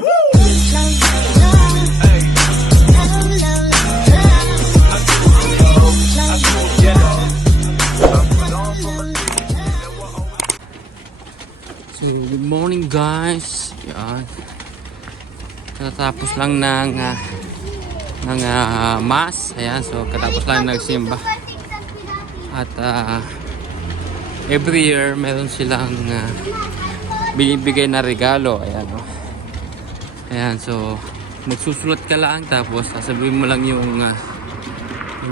So, good morning guys. Yan. Katapos lang ng mass. Ayan, so katapos lang nagsimba. At every year meron silang binibigay na regalo. Ayan, oh. Ayan, so magsusulat ka lang tapos sasabihin mo lang yung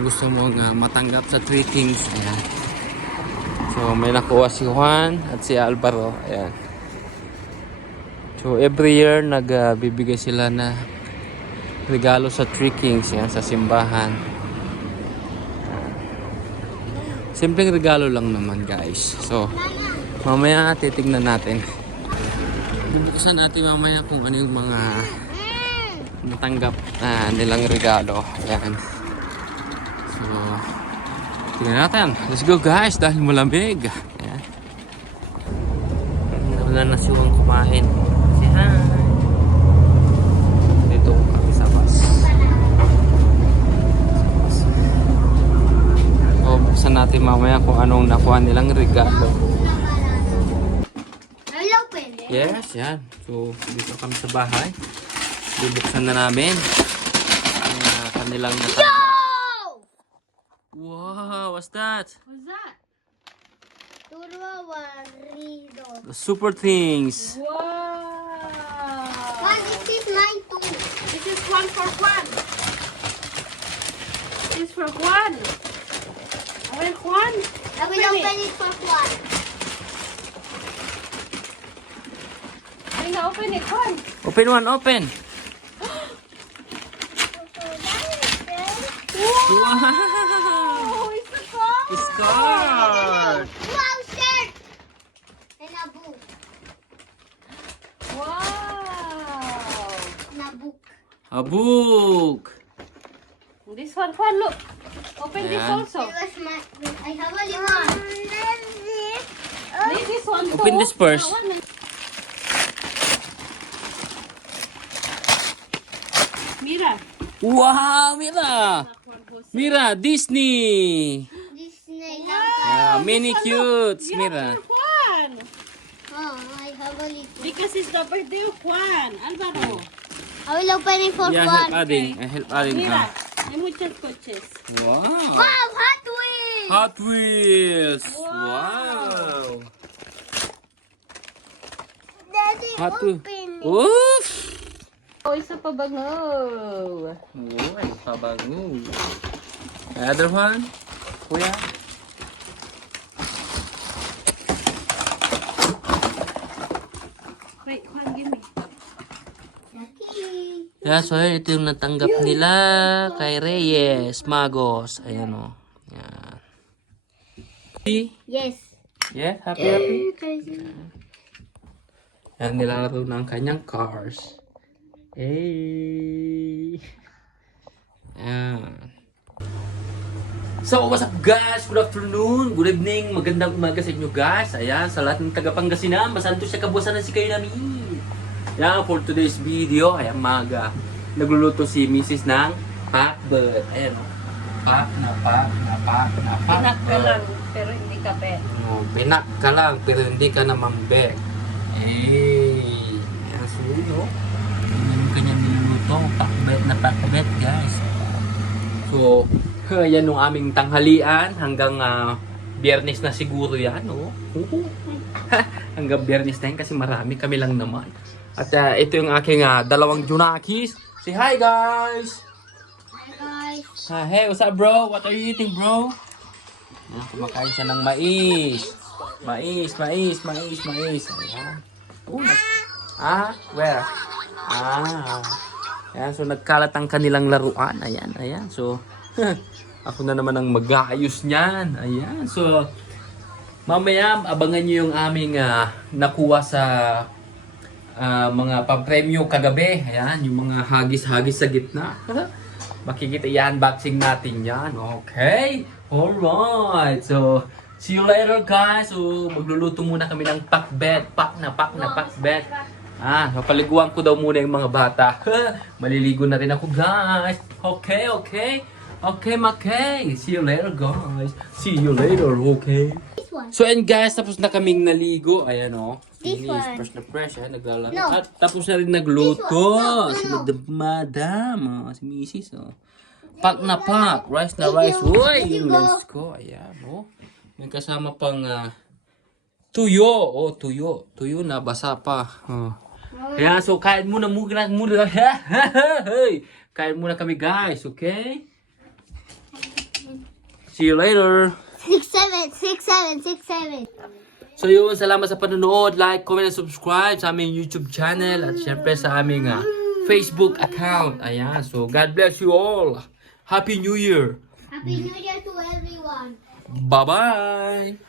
gusto mong matanggap sa 3 things. Ayan. So may nakuha si Juan at si Alvaro. Ayan. So every year nagbibigay sila na regalo sa 3 Kings. Ayan, sa simbahan. Simpleng regalo lang naman guys. So mamaya titignan natin. Bubuksan natin mamaya kung ano yung mga natanggap nilang regalo. Ayan. So tingnan natin. Let's go guys dahil malamig. Ayan. Wala na si Juan kumain. Say hi. Dito kami sa bus. So buksan natin mamaya kung anong nakuha nilang regalo. Yes, yan. So dito kami sa bahay. Bubuksan na namin kanilang natanggap. Wow, what's that? What's that? The super things. Wow! This is mine too. This is one for Juan. This is for Juan. Open Juan. I will open it for one. I'm gonna open it, Juan. Open one, open. Wow! Oh, it's a car. It's card. Wow, shirt. And a book. Wow! And a book. A book. This one, Juan, look. Open this Yeah. also. It was my. I have only one. This one too. Open this first. That one. Mira. Wow, Mira. Mira, Disney. Disney. Mini cutes, You Mira. have for Juan. Oh, I have only two. Because it's the birthday of Juan. Alvaro. I will open it for Yeah, one. help adding. Help adding. Mira. Hay muchos coches. Wow. Wow, Hot Wheels. Hot Wheels. Wow. Wow. Daddy, Hot Wheels. open it. Oof. Oh, isa pa bango. Uy, pabango. Other one? Kuya? Wait, Juan, give me. Okay. Yeah, so ito yung natanggap nila kay Reyes Magos. Ayan o. Yan. Yes. Yeah, happy. Yan, nilalaro ng kanyang cars. Hey! Ayan. So, what's up guys? Good afternoon, good evening, magandang umaga sa inyo guys. Ayan, sa lahat ng taga-Pangasinan, masanto siya kabuwasan na si kayo namin. Ayan, for today's video, ayan, nagluluto si Mrs. ng pakbet. Ayan, pak na Pinak ka pakbet. lang, pero hindi ka bet. Oh, pinak ka lang, pero hindi ka naman bet. Eh, ayan, so, no? Ayan yung kanyang niluluto, pakbet guys. So, yan yung aming tanghalian hanggang Biyernes na siguro yan, no? Hanggang Biyernes na yan kasi marami kami lang naman. At ito yung aking dalawang Junakis. Say hi guys! Hi guys. Hey, what's up bro? What are you eating bro? Kumakain siya ng mais. Mais. Ayan. Where? Ayan, so nagkalat ang kanilang laruan. Ayan. So, ako na naman ang mag-aayos niyan. Ayan. So, mamaya abangan niyo yung aming nakuha sa mga papremyo kagabi. Ayan, yung mga hagis-hagis sa gitna. Makikita i-unboxing natin yan. Okay? Alright. So, see you later guys. So, magluluto muna kami ng pakbet. Pakbet. Papaliguan ko daw muna yung mga bata. Maliligo na rin ako, guys. Okay. Okay, Makay. See you later, guys. See you later, okay? This one. So, and guys, tapos na kaming naligo. Ayan, oh. This Finish, one. fresh na fresh, naglalaro. No. At tapos na rin nagluto. This one. No. Si Madam, si Mrs. Oh. Pak na pak. Rice na rice. Uy, yung Go. lens ko. Ayan, oh. May kasama pang tuyo. Oh, tuyo. Tuyo na, basa pa. Oh. Ayan, so kain muna. Hey, kain muna kami, guys. Okay? See you later. 6, 7, 6, 7, 6, 7. So yun, salamat sa panonood. Like, comment, and subscribe sa aming YouTube channel. At syempre sa aming Facebook account. Ayan, so God bless you all. Happy New Year. Happy New Year to everyone. Bye-bye.